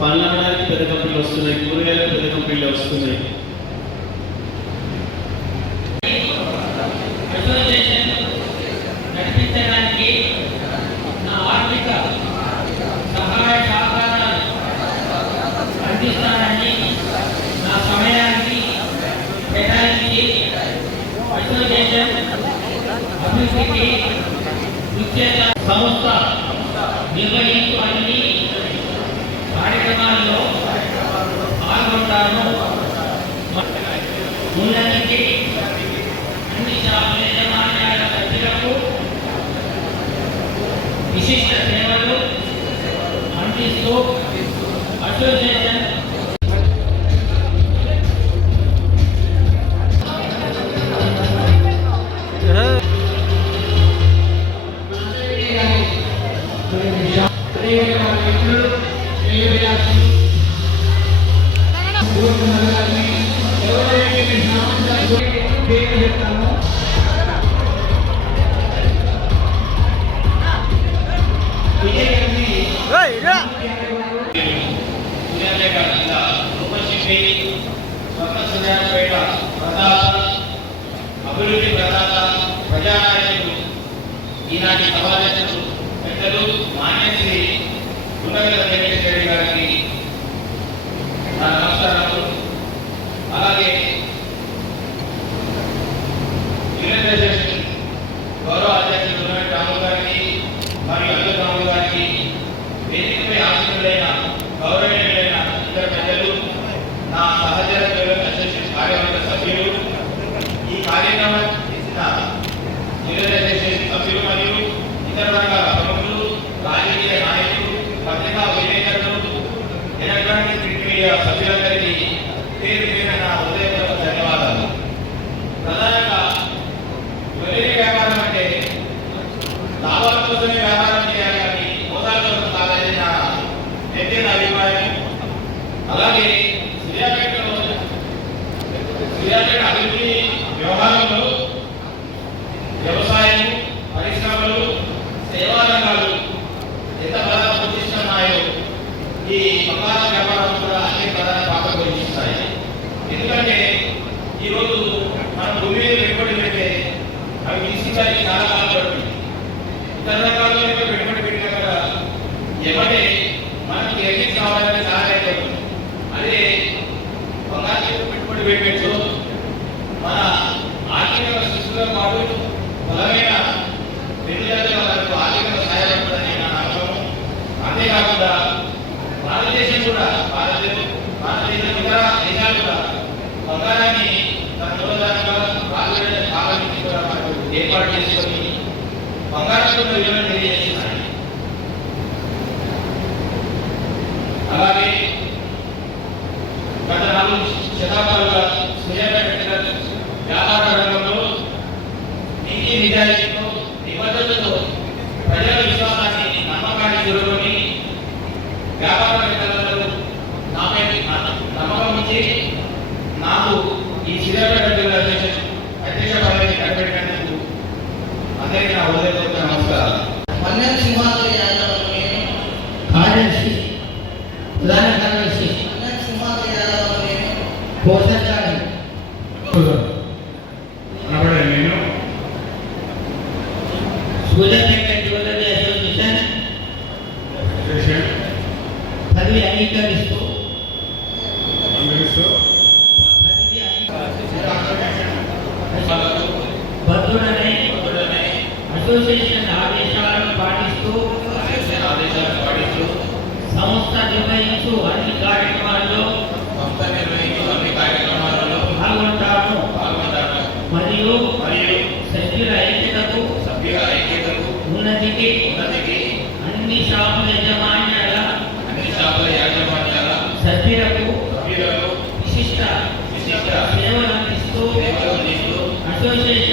పండ్లు అమ్మడానికి పెద్ద కంపెనీలు వస్తున్నాయి కూరగాయలకు పెద్ద కంపెనీలు వస్తున్నాయి అసోసియేషన్ నడిపించడానికి నా ఆర్థిక సహాయ సహకారాలు అందిస్తానని నా సమయానికి కేటాయించి అసోసియేషన్ అభివృద్ధికి కృషి చేసే సంస్థ నిర్వహించు అన్ని కార్యక్రమాల్లో పాల్గొంటాను ఉన్నతికి అన్ని షాపుల యజమాన్యాల సభ్యులకు విశిష్ట సేవలు అందిస్తూ అసోసియేషన్ రూపశిల్పి స్వర్ణ ప్రదాత అభివృద్ధి ప్రదాత ప్రజానాయకులు ఈనాటి పెద్దలు మాన్యశ్రీ గారికి నా నమస్కారాలు అలాగే యునైటెడ్ గౌరవ అధ్యక్షులు రాము గారికి మరియు అల్లు రాము గారికి వేదికపై ఆశీనులైన గౌరవనీయులైన ఇతర ప్రజలు నా సహచర పిల్లల అసోసియేషన్ కార్యవర్గ సభ్యులు ఈ కార్యక్రమం చేసిన జిల్లా సభ్యులు మరియు ఇతర రంగాల ప్రముఖులు రాజకీయ నాయకులు పత్రికా విలేకరులు ఎలక్ట్రానిక్ ప్రింట్ మీడియా సభ్యులందరికీ పేరు పేరు నా హృదయపూర్వక ధన్యవాదాలు. ప్రధానంగా వ్యాపారం అంటే లాభాల కోసమే వ్యాపారం చేయాలి కానీ కోసం కాదని నా అభిప్రాయం అలాగే సూర్యాపేటలో సూర్యాపేట అభివృద్ధి వ్యవహారంలో వ్యవసాయం పరిశ్రమలు సేవా రంగాలు ఎంత ప్రధాన పోషిస్తున్నాయో ఈ బంగారం వ్యాపారం కూడా అనేక ప్రధాన పాత్ర పోషిస్తాయి ఎందుకంటే ఈరోజు మనం ఎప్పటికైతే అవి తీసుకోవడానికి చాలా కాలం ఇతర రంగాల్లో పెట్టుబడి పెట్టిన కదా ఎవరే మనకి ఎర్నింగ్స్ కావాలని సహాయపడుతుంది అదే బంగారు పెట్టుబడి పెట్టచ్చు మన ఆర్థిక శిశువుతో పాటు బలమైన పెరుగుదల మనకు ఆర్థిక సహాయపడుతుందని నా అర్థం అంతేకాకుండా భారతదేశం కూడా భారతదేశం భారతదేశం ఇతర దేశాలు కూడా బంగారాన్ని తన మూలధనంగా భారతదేశ కాలం నుంచి కూడా మనకు ఏర్పాటు చేసుకొని బంగారం విలువను తెలియజేస్తున్నాయి అలాగే గత నాలుగు శతాబ్దాలుగా సూర్యాపేట వ్యాపార రంగంలో నీతి నిజాయితీతో నిబద్ధతతో ప్రజల విశ్వాసాన్ని నమ్మకాన్ని చూరుకొని వ్యాపారవేత్తలందరూ నాపై నమ్మకం ఉంచి నాకు ఈ సూర్యాపేట జిల్లా అధ్యక్ష అధ్యక్ష పదవిని కనిపెట్టినందుకు అందరికీ నా హృదయపూర్వక నమస్కారాలు మన్నెల సింహాద్రి యాదవ్ నేను కార్యదర్శి ప్రధాన కార్యదర్శి మన్నెల సింహాద్రి యాదవ్ నేను కోశాచారి అనబడే నేను సూర్యాపేట జ్యువెలరీ అసోసియేషన్ అసోసియేషన్ పదవి అంగీకరిస్తూ అందరిస్తూ పదవి భద్రుడనే అసోసియేషన్ ఆదేశాలను పాటిస్తూ ఆదేశాలను పాటిస్తూ సంస్థ నిర్వహించు అన్ని కార్యక్రమాల్లో సంస్థ నిర్వహించే అన్ని కార్యక్రమాలలో పాల్గొంటాను పాల్గొంటాను మరియు మరియు సభ్యుల ఐక్యతకు సభ్యుల ఐక్యతకు ఉన్నతికి ఉన్నతికి అన్ని షాపుల యజమాన్యాల అన్ని షాపుల యాజమాన్యాల సభ్యులకు సభ్యులకు విశిష్ట విశిష్ట సేవలు అందిస్తూ సేవలు అందిస్తూ అసోసియేషన్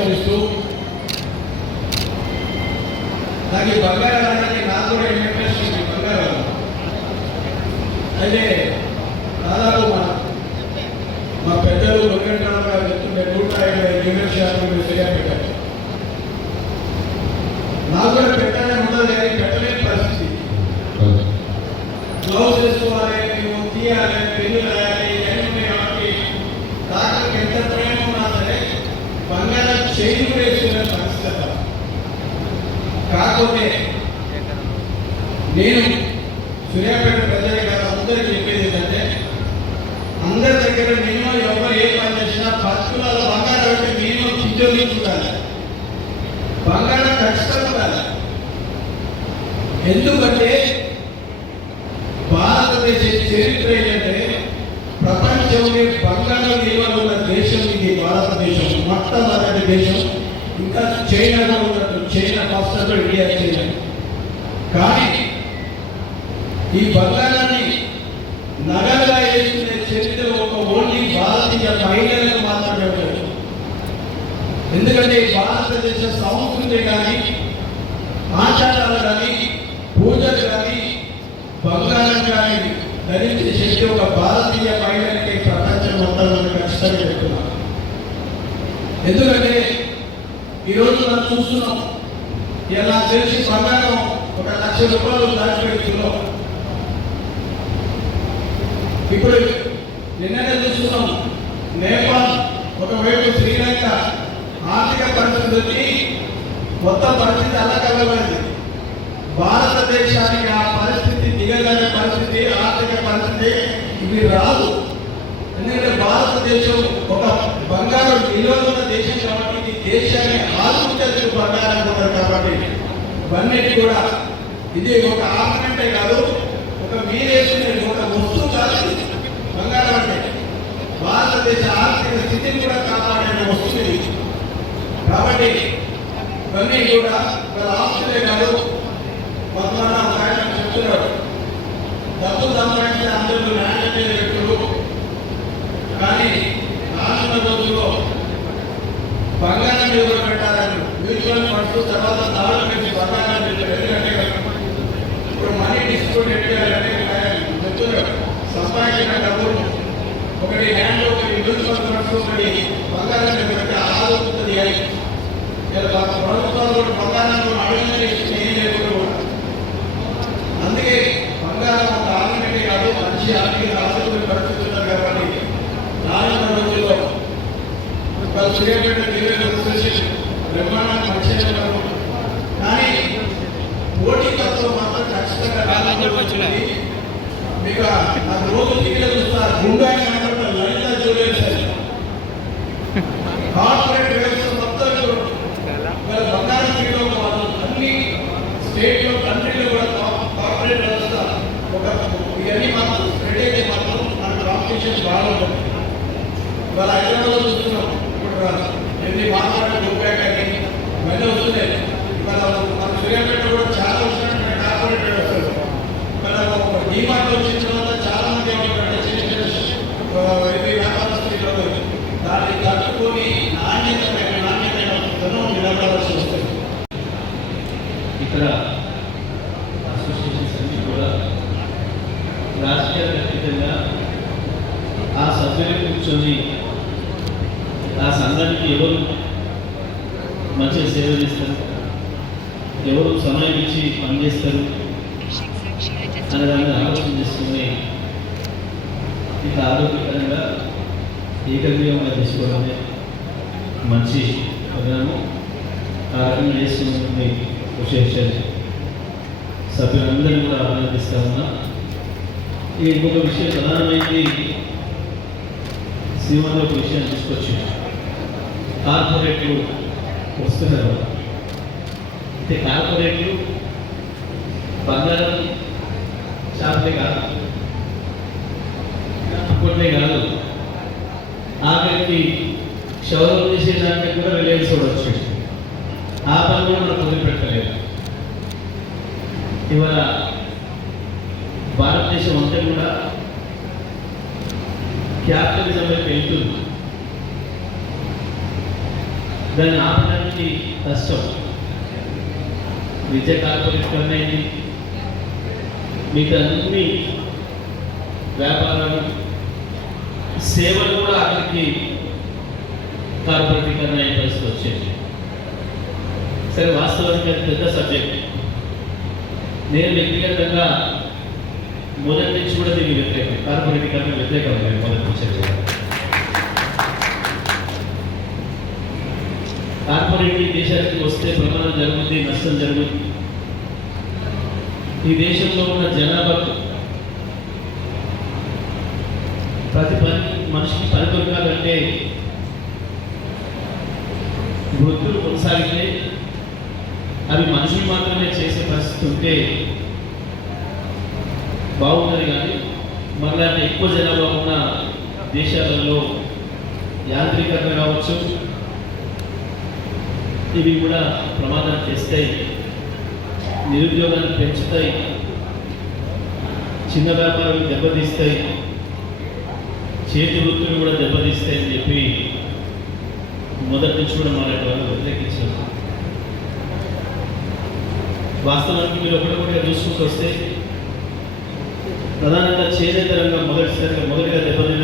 que eu చేయూరేసిన కాకపోతే నేను సూర్యాపేట ప్రజలు కాదు అందరూ చెప్పేది ఏంటంటే అందరి దగ్గర నేను ఎవరు ఏ పని చేసినా పర్టికులర్లో బంగారం అంటే నేను చిజోని చూడాలి బంగారం ఖచ్చితంగా ఉండాలి. ఎందుకంటే భారతదేశ చరిత్ర ఏంటంటే ప్రపంచంలో బంగారం నిల్వలు ఉన్న దేశం దేశం. ఇంకా చైనాలో ఉన్నట్టు చైనా ఫస్ట్ ఇండియా చైనా. కానీ ఈ బంగారాన్ని నగలుగా వేసుకునే చరిత్ర ఒక ఓన్లీ భారతీయ మహిళలకు మాత్రమే ఎందుకంటే భారతదేశ సంస్కృతి కానీ ఆచారాలు కానీ పూజలు కానీ బంగారం కానీ ధరించే శక్తి ఒక భారతీయ మహిళలకి ప్రపంచం మొత్తం ఖచ్చితంగా చెప్తున్నారు. ఎందుకంటే ఈరోజు మనం చూస్తున్నాం ఇలా చేసి బంగారం ఒక లక్ష రూపాయలు దాచిపెట్టిలో ఇప్పుడు నిన్ననే చూస్తున్నాం నేపాల్ ఒకవైపు శ్రీలంక ఆర్థిక పరిస్థితి కొత్త పరిస్థితి అల్లకల్లమైంది. భారతదేశానికి ఆ పరిస్థితి దిగజారే పరిస్థితి ఆర్థిక పరిస్థితి ఇవి రాదు. ఎందుకంటే భారతదేశం ఒక బంగారం నిలువలున్న దేశం కాబట్టి దేశాన్ని ఆలోచించడానికి బంగారం అనుకున్నారు కాబట్టి ఇవన్నిటి కూడా ఇది ఒక ఆర్నమెంటే కాదు ఒక మీరేసుకునే ఒక వస్తువు కాదు బంగారం అంటే భారతదేశ ఆర్థిక స్థితిని కూడా కాపాడే వస్తుంది కాబట్టి ఇవన్నీ కూడా మన ఆస్తులే కాదు పద్మనాభ చెప్తున్నారు. డబ్బు సంపాదించిన అందరూ నాణ్యత వ్యక్తులు కానీ నాలుగు రోజుల్లో బంగారం మీద పెట్టాలని మ్యూచువల్ ఫండ్స్ తర్వాత దాని పెట్టి బంగారం మీద ఎందుకంటే ఇప్పుడు మనీ డిస్ట్రిబ్యూట్ ఎట్టాలంటే మధ్యలో సంపాదించిన డబ్బులు ఒకటి హ్యాండ్ ఒకటి మ్యూచువల్ ఫండ్స్ ఒకటి బంగారం మీద పెట్టి ఆలోచిస్తుంది అని ప్రభుత్వాలు బంగారాన్ని అడిగిన అందుకే బంగారం ఒక ఆర్నమెంటే కాదు మంచి ఆర్థిక ఆలోచన పరిస్థితుల్లో వాళ్ళు సూర్యాపేట రైల్వే అసోసియేషన్ బ్రహ్మాండం మంచిగా. కానీ పోటీ తత్వం మాత్రం ఖచ్చితంగా రాజకీయ మీకు నాకు రోజు టీవీలో చూస్తా గుండా కనబడతారు లలిత జ్యువెలర్స్ కార్పొరేట్ వ్యవస్థ మొత్తం ఇవాళ బంగారం వాళ్ళు అన్ని స్టేట్లో కంట్రీలో కూడా కార్పొరేట్ వ్యవస్థ ఒక ఇవన్నీ మాత్రం స్ప్రెడ్ అయితే మాత్రం మన కాంపిటీషన్ బాగా ఉంటుంది. ఇవాళ హైదరాబాద్లో చూస్తున్నాం. ఇప్పుడు ఎన్ని మాట్లాడే రూపాయి కానీ ఇవన్నీ వస్తున్నాయి ఇవాళ మన సూర్యాపేట కూడా చాలా వచ్చినట్టు కార్పొరేట్ వ్యవస్థలు ఇవాళ ఒక వచ్చిన తర్వాత చాలా మంది ఏమంటారంటే చిన్న చిన్న వ్యాపారస్తులు దాన్ని తట్టుకొని నాణ్యతమైన నాణ్యమైన ధనం వస్తుంది ఇక్కడ అసోసియేషన్స్ అన్ని కూడా రాజకీయాలకు అతీతంగా ఆ సభ్యులు కూర్చొని ఎవరు మంచి సేవ చేస్తారు? ఎవరు సమయం ఇచ్చి పనిచేస్తారు అనే దాన్ని ఆలోచన చేసుకుని ఇంత ఆరోగ్యకరంగా ఏకగ్రీవంగా తీసుకోవడమే మంచి విధానం ఆ రకంగా చేసుకున్నటువంటి విశేషాలు. సభ్యులందరినీ కూడా అభినందిస్తా ఉన్నా. ఈ ఇంకొక విషయం ప్రధానమైంది. సినిమాలో ఒక విషయం తీసుకొచ్చి కార్పొరేట్లు వస్తున్నారు. అయితే కార్పొరేట్లు బంగారం చాపలే కాదు కొట్టే కాదు. ఆఖరికి క్షౌరం చేసేదానికి కూడా రిలయన్స్ కూడా ఆ పని కూడా మనం వదిలిపెట్టలేదు. ఇవాళ భారతదేశం అంతా కూడా క్యాపిటలిజంలోకి వెళ్తుంది. దాన్ని ఆపడానికి కష్టం. విద్య కార్పొరేట్ అనేది మీకు అన్ని వ్యాపారాలు సేవలు కూడా అక్కడికి కార్పొరేటీకరణ అయ్యే పరిస్థితి వచ్చింది? సరే వాస్తవానికి అది పెద్ద సబ్జెక్ట్. నేను వ్యక్తిగతంగా మొదటి నుంచి కూడా దీనికి వ్యతిరేకం కార్పొరేటీకరణ వ్యతిరేకం మొదటి నుంచి కార్పొరేట్ ఈ దేశానికి వస్తే ప్రమాదం జరుగుతుంది నష్టం జరుగుతుంది ఈ దేశంలో ఉన్న జనాభాకు ప్రతి పని మనిషికి పని దొరకాలంటే వృద్ధులు కొనసాగితే అవి మనుషులు మాత్రమే చేసే పరిస్థితి ఉంటే బాగుంటుంది కానీ మరలా ఎక్కువ జనాభా ఉన్న దేశాలలో యాంత్రికరణ కావచ్చు ఇవి కూడా ప్రమాదం చేస్తాయి నిరుద్యోగాన్ని పెంచుతాయి చిన్న వ్యాపారాలు దెబ్బతీస్తాయి చేతి వృత్తులు కూడా దెబ్బతీస్తాయని చెప్పి మొదటి నుంచి కూడా మన వాళ్ళు వ్యతిరేకించారు. వాస్తవానికి మీరు ఒకటి చూసుకుంటూ వస్తే ప్రధానంగా చేనేత రంగం మొదటిసారిగా మొదటిగా దెబ్బతి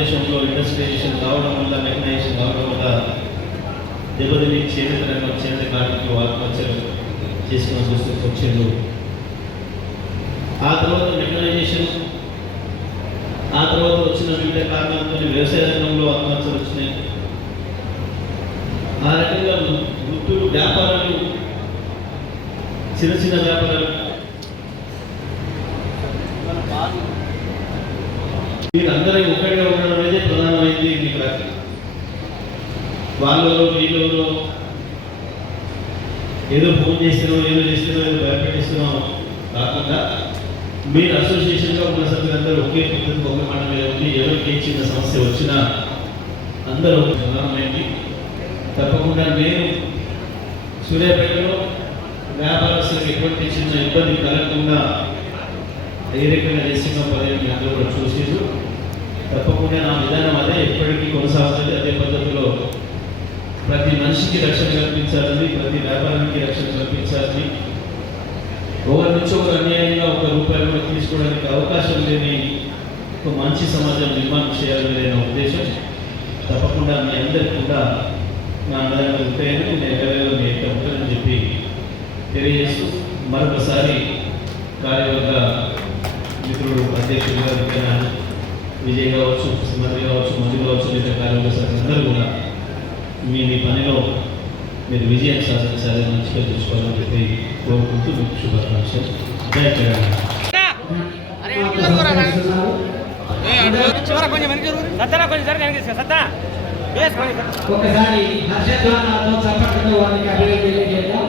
భారతదేశంలో ఇండస్ట్రియలైజేషన్ కావడం వల్ల మెకనైజేషన్ కావడం వల్ల దెబ్బతిని చేనేత రంగం చేనేత కార్మికులు ఆత్మహత్యలు చేసుకున్న దుస్థితికి వచ్చారు. ఆ తర్వాత మెకనైజేషన్ ఆ తర్వాత వచ్చిన వివిధ కారణాలతో వ్యవసాయ రంగంలో ఆత్మహత్యలు వచ్చినాయి. ఆ రకంగా వృత్తులు వ్యాపారాలు చిన్న చిన్న వ్యాపారాలు. మీరందరూ ఒక్కడిగా ఉండడం అనేది ప్రధానమైంది మీకు రాత్రి వాళ్ళలో వీళ్ళలో ఏదో ఫోన్ చేస్తున్నాం ఏదో చేస్తున్నాం ఏదో భయపెట్టిస్తున్నాం కాకుండా మీరు అసోసియేషన్గా ఉన్న సభ్యులందరూ ఒకే పద్ధతి ఒకే మాట మీద ఎవరికి చిన్న సమస్య వచ్చినా అందరూ ప్రధానమైంది తప్పకుండా నేను సూర్యాపేటలో వ్యాపారస్తులకు ఎటువంటి చిన్న ఇబ్బంది కలగకుండా ఏ రకంగా చేస్తున్న పదవి మీ అందరూ కూడా చూసిండ్రు. తప్పకుండా నా విధానం అదే ఎప్పటికీ కొనసాగుతుంది. అదే పద్ధతిలో ప్రతి మనిషికి రక్షణ కల్పించాలని ప్రతి వ్యాపారానికి రక్షణ కల్పించాలని. వచ్చి ఒక అన్యాయంగా ఒక రూపాయలు కూడా తీసుకోవడానికి అవకాశం లేని ఒక మంచి సమాజం నిర్మాణం చేయాలని అనే ఉద్దేశం. తప్పకుండా మీ అందరికీ కూడా నా అండగా ఉంటాయని నేను ఎవరైనా మీ యొక్క చెప్పి తెలియజేస్తూ మరొకసారి కార్యవర్గ మిత్రుడు అధ్యక్షుడు గారు ఇంకా విజయ్ కావచ్చు సుమతి కావచ్చు మంది కావచ్చు మిగతా కార్యవర్గ సభ్యులు అందరూ కూడా మీ మీ పనిలో మీరు విజయం సాధించాలని మంచిగా చూసుకోవాలని చెప్పి కోరుకుంటూ మీకు శుభాకాంక్షలు. జై తెలంగాణ ఒకసారి హర్షధ్వానాలతో చప్పట్లతో వారికి అభివృద్ధి తెలియజేద్దాం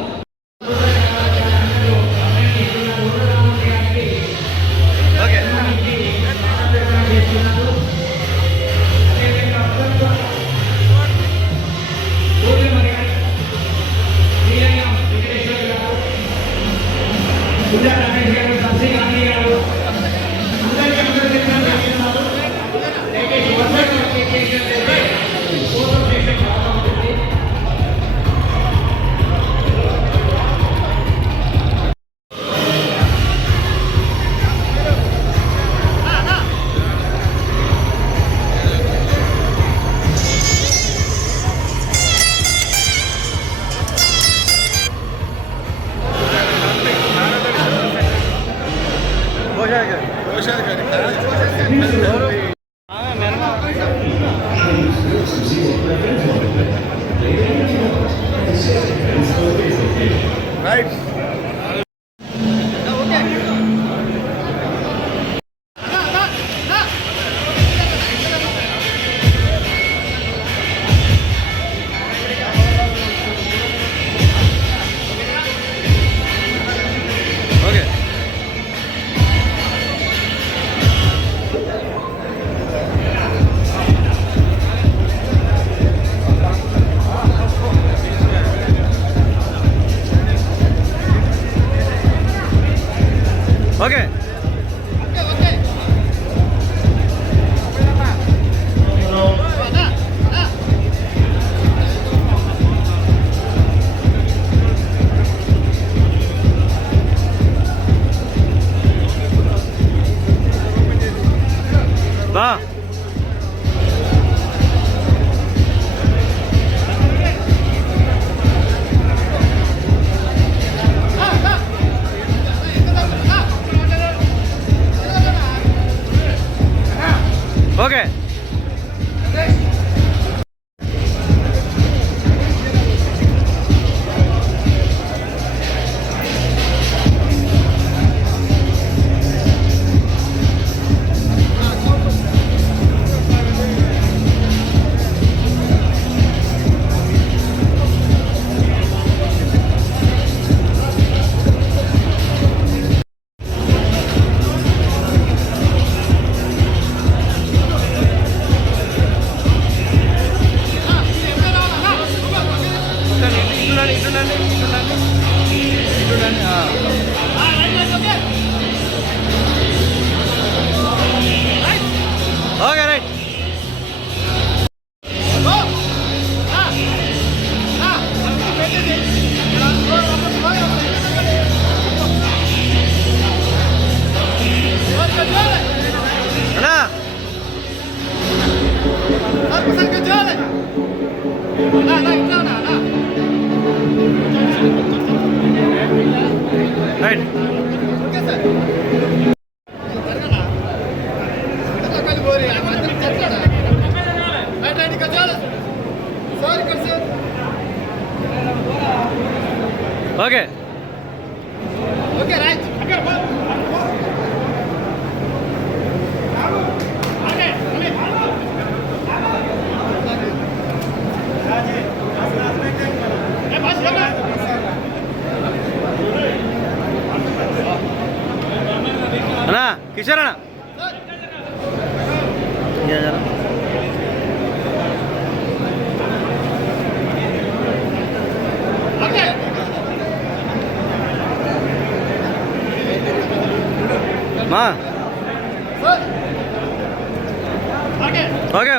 Ờ. Ờ, okay, right. ஓகே. మా ఓకే